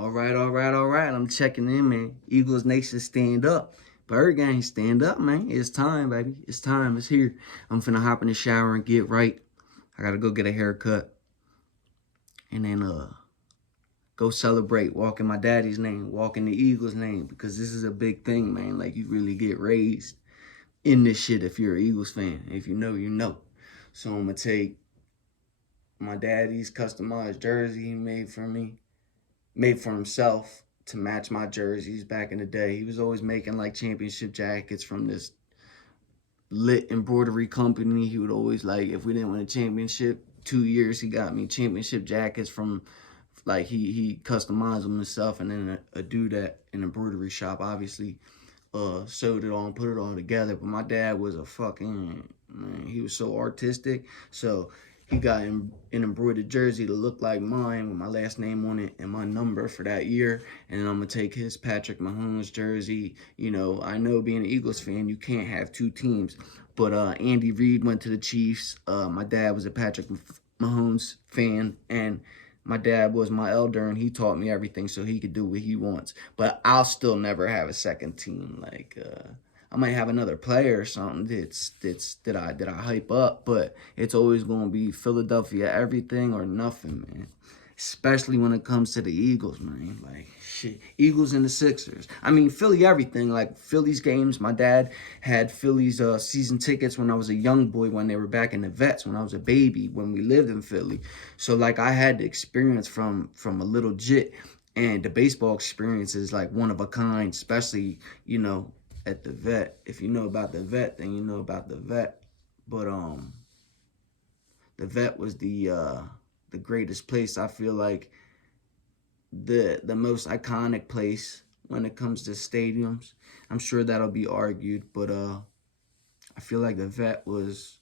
All right. I'm checking in, man. Eagles Nation, stand up. Bird Gang, stand up, man. It's time, baby. It's time. It's here. I'm finna hop in the shower and get right. I gotta go get a haircut. And then go celebrate, walk in my daddy's name, walk in the Eagles' name. Because this is a big thing, man. Like, you really get raised in this shit if you're an Eagles fan. If you know, you know. So I'm gonna take my daddy's customized jersey he made for me. Made for himself to match my jerseys back in the day. He was always making like championship jackets from this lit embroidery company. He would always, like, if we didn't win a championship 2 years, he got me championship jackets from, like, he customized them himself. And then a dude at an embroidery shop obviously sewed it all and put it all together. But my dad was a fucking, man, he was so artistic. So he got an embroidered jersey to look like mine with my last name on it and my number for that year. And then I'm going to take his Patrick Mahomes jersey. You know, I know being an Eagles fan, you can't have two teams. But Andy Reid went to the Chiefs. My dad was a Patrick Mahomes fan. And my dad was my elder, and he taught me everything so he could do what he wants. But I'll still never have a second team. Like, I might have another player or something that I hype up, but it's always gonna be Philadelphia everything or nothing, man. Especially when it comes to the Eagles, man. Like, shit, Eagles and the Sixers. I mean, Philly everything. Like, Philly's games. My dad had Philly's season tickets when I was a young boy, when they were back in the vets, when I was a baby, when we lived in Philly. So, like, I had the experience from a little jit. And the baseball experience is, like, one of a kind, especially, you know, at the vet. If you know about the vet, then you know about the vet. But the vet was the greatest place. I feel like the most iconic place when it comes to stadiums. I'm sure that'll be argued, but I feel like the vet was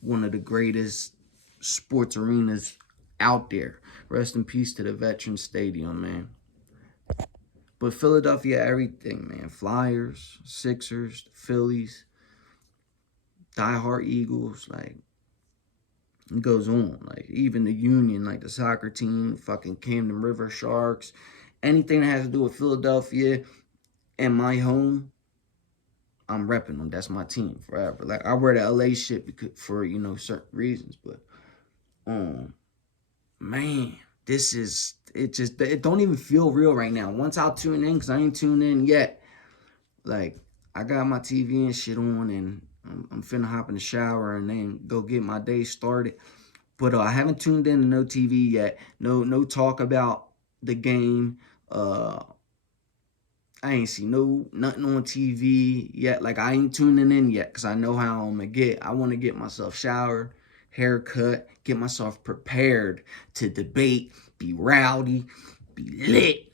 one of the greatest sports arenas out there. Rest in peace to the Veterans Stadium, man. But Philadelphia, everything, man. Flyers, Sixers, Phillies, diehard Eagles, like, it goes on. Like, even the Union, like the soccer team, fucking Camden River Sharks, anything that has to do with Philadelphia and my home, I'm repping them. That's my team forever. Like, I wear the LA shit because, for, you know, certain reasons, but man, this is, it don't even feel real right now. Once I'll tune in, because I ain't tuned in yet. Like, I got my TV and shit on, and I'm finna hop in the shower and then go get my day started. But I haven't tuned in to no TV yet. No talk about the game. I ain't seen nothing on TV yet. Like, I ain't tuning in yet because I know how I'm gonna get. I want to get myself showered, haircut, get myself prepared to debate, be rowdy, be lit,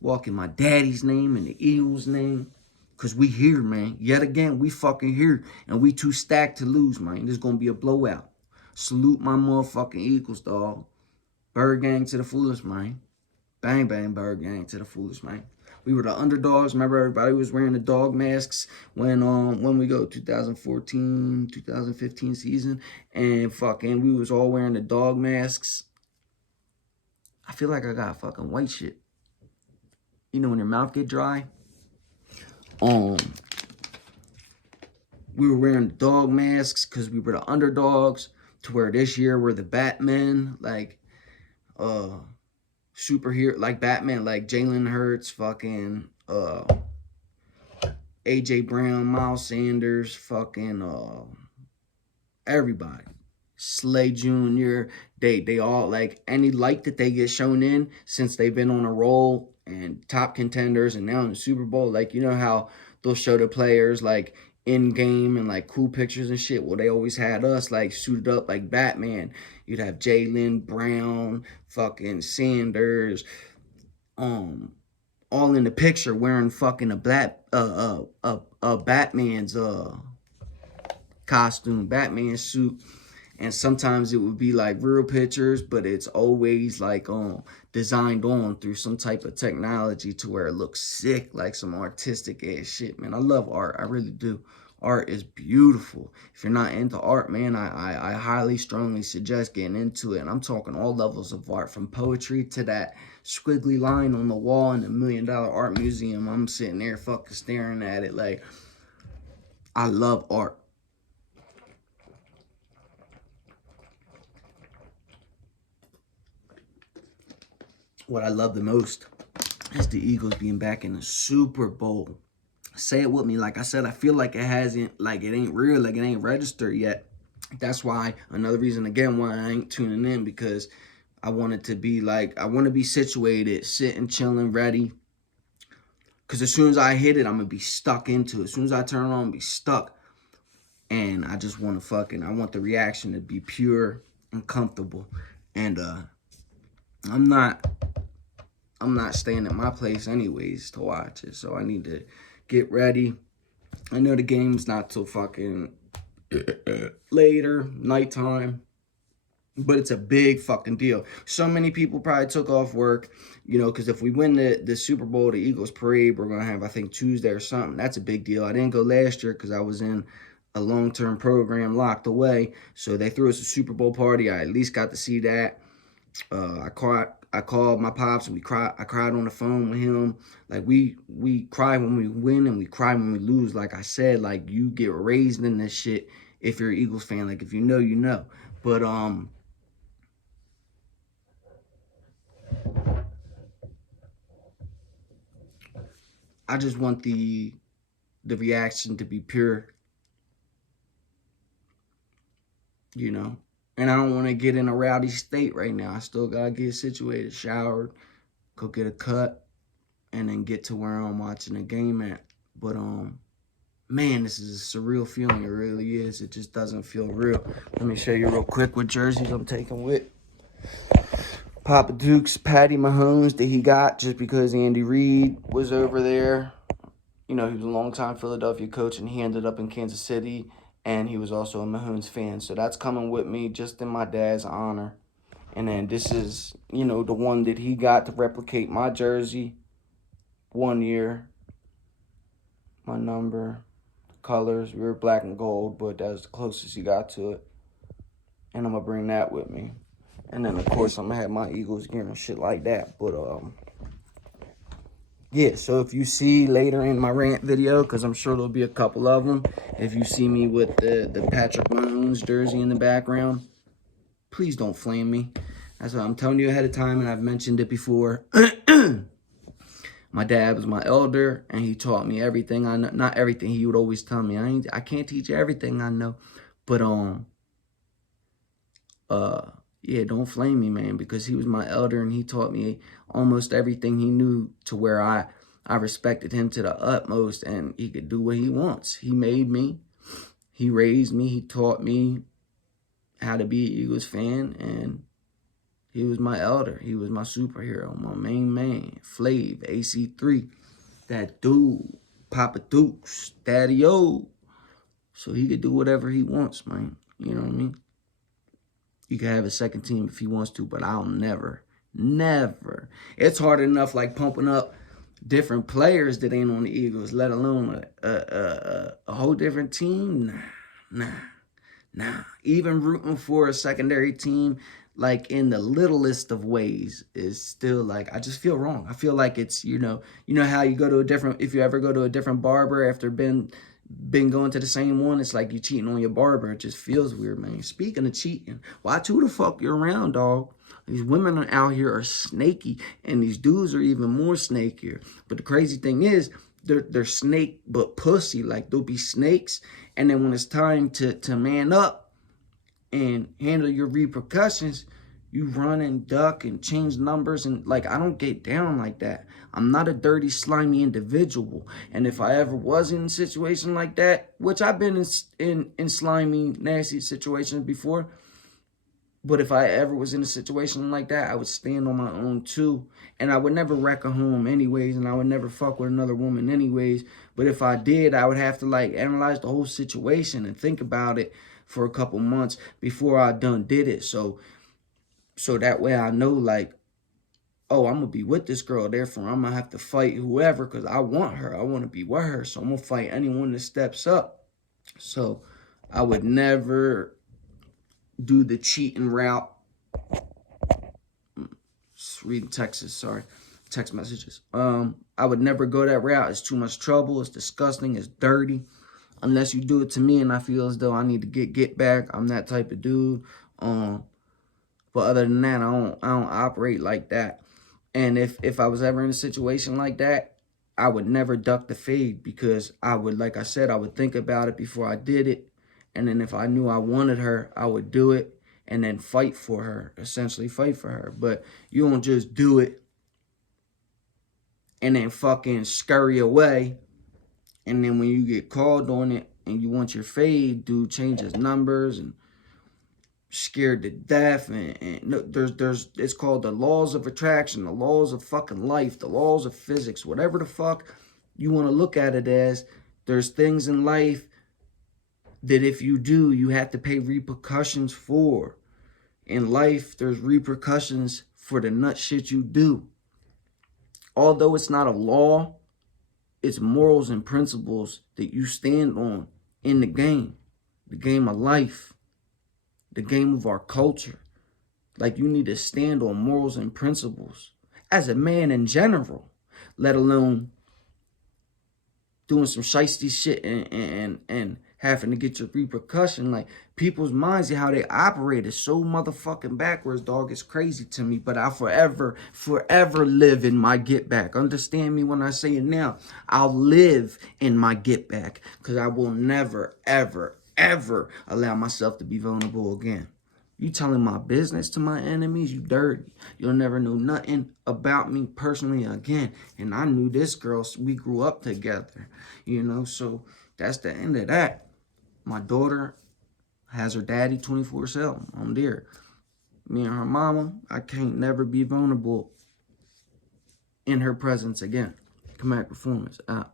walk in my daddy's name and the Eagles' name. Cause we here, man. Yet again, we fucking here. And we too stacked to lose, man. This gonna be a blowout. Salute my motherfucking Eagles, dog. Bird Gang to the fullest, man. Bang, bang, Bird Gang to the fullest, man. We were the underdogs. Remember, everybody was wearing the dog masks when we go 2014, 2015 season. And fucking, we was all wearing the dog masks. I feel like I got fucking white shit. You know when your mouth get dry? We were wearing the dog masks because we were the underdogs, to where this year we're the Batman, like superhero, like Batman, like Jalen Hurts, fucking AJ Brown, Miles Sanders, fucking everybody. Slay Jr. They all, like, any light that they get shown in since they've been on a roll and top contenders and now in the Super Bowl. Like, you know how they'll show the players like in game and like cool pictures and shit. Well, they always had us like suited up like Batman. You'd have Jalen Brown, fucking Sanders, all in the picture wearing fucking a black Batman's costume, Batman suit. And sometimes it would be like real pictures, but it's always like designed on through some type of technology to where it looks sick, like some artistic ass shit, man. I love art. I really do. Art is beautiful. If you're not into art, man, I highly strongly suggest getting into it. And I'm talking all levels of art, from poetry to that squiggly line on the wall in the $1,000,000 art museum. I'm sitting there fucking staring at it like, I love art. What I love the most is the Eagles being back in the Super Bowl. Say it with me. Like I said, I feel like it ain't real, like it ain't registered yet. That's why, another reason again why I ain't tuning in, because I want it to be like, I want to be situated, sitting, chilling, ready. Because as soon as I hit it, I'm going to be stuck into it. As soon as I turn it on, I'm going to be stuck. And I just want I want the reaction to be pure and comfortable. And I'm not staying at my place anyways to watch it. So I need to get ready. I know the game's not till fucking later, nighttime, but it's a big fucking deal. So many people probably took off work, you know, because if we win the Super Bowl, the Eagles parade, we're going to have, I think, Tuesday or something. That's a big deal. I didn't go last year because I was in a long-term program locked away. So they threw us a Super Bowl party. I at least got to see that. I called my pops and I cried on the phone with him. Like we cry when we win and we cry when we lose. Like I said, like you get raised in this shit if you're an Eagles fan. Like if you know, you know. But I just want the reaction to be pure, you know. And I don't want to get in a rowdy state right now. I still gotta get situated, showered, go get a cut, and then get to where I'm watching the game at. But man, this is a surreal feeling. It really is. It just doesn't feel real. Let me show you real quick what jerseys I'm taking with. Papa Duke's Patty Mahomes that he got just because Andy Reid was over there. You know, he was a longtime Philadelphia coach, and he ended up in Kansas City, and he was also a Mahomes fan. So that's coming with me just in my dad's honor. And then this is, you know, the one that he got to replicate my jersey. 1 year, my number, colors. We were black and gold, but that was the closest he got to it. And I'm going to bring that with me. And then, of course, I'm going to have my Eagles gear and shit like that. But, yeah, so if you see later in my rant video, because I'm sure there'll be a couple of them, if you see me with the Patrick Mahomes jersey in the background, please don't flame me. That's what I'm telling you ahead of time, and I've mentioned it before. My dad was my elder, and he taught me everything I know. Not everything. He would always tell me, I can't teach you everything I know. But, yeah, don't flame me, man, because he was my elder, and he taught me almost everything he knew, to where I respected him to the utmost, and he could do what he wants. He made me. He raised me. He taught me how to be an Eagles fan, and he was my elder. He was my superhero, my main man, Flav, AC3, that dude, Papa Dukes, Daddy-O. So he could do whatever he wants, man. You know what I mean? He could have a second team if he wants to, but I'll never. It's hard enough like pumping up different players that ain't on the Eagles, let alone a whole different team. Nah. Even rooting for a secondary team, like in the littlest of ways, is still like, I just feel wrong. I feel like it's, you know how you go to a different, if you ever go to a different barber after been going to the same one, it's like you cheating on your barber. It just feels weird, man. Speaking of cheating, watch who the fuck you're around, dog. These women out here are snaky, and these dudes are even more snakier. But the crazy thing is, they're snake but pussy. Like, they'll be snakes, and then when it's time to man up and handle your repercussions, you run and duck and change numbers. And like, I don't get down like that. I'm not a dirty, slimy individual. And if I ever was in a situation like that, which I've been in slimy, nasty situations before, but if I ever was in a situation like that, I would stand on my own too. And I would never wreck a home anyways, and I would never fuck with another woman anyways. But if I did, I would have to like analyze the whole situation and think about it for a couple months before I done did it. So that way I know, like, oh, I'm going to be with this girl. Therefore, I'm going to have to fight whoever, because I want her. I want to be with her. So I'm going to fight anyone that steps up. So I would never do the cheating route. Just reading Texas, sorry. Text messages. I would never go that route. It's too much trouble. It's disgusting. It's dirty. Unless you do it to me and I feel as though I need to get back. I'm that type of dude. But other than that, I don't operate like that. And if I was ever in a situation like that, I would never duck the fade, because I would, like I said, I would think about it before I did it. And then if I knew I wanted her, I would do it and then fight for her, essentially fight for her. But you don't just do it and then fucking scurry away. And then when you get called on it and you want your fade, dude changes numbers and scared to death. And there's it's called the laws of attraction, the laws of fucking life, the laws of physics, whatever the fuck you want to look at it as. There's things in life that if you do, you have to pay repercussions for. In life, there's repercussions for the nut shit you do. Although it's not a law, it's morals and principles that you stand on in the game of life, the game of our culture. Like, you need to stand on morals and principles as a man in general, let alone doing some shiesty shit and having to get your repercussion. Like, people's minds and how they operate is so motherfucking backwards, dog. It's crazy to me, but I'll forever live in my get back. Understand me when I say it now. I'll live in my get back, because I will never, ever allow myself to be vulnerable again. You telling my business to my enemies, you dirty. You'll never know nothing about me personally again. And I knew this girl, we grew up together, you know, so that's the end of that. My daughter has her daddy 24/7. I'm there. Me and her mama, I can't never be vulnerable in her presence again. Comac Performance out.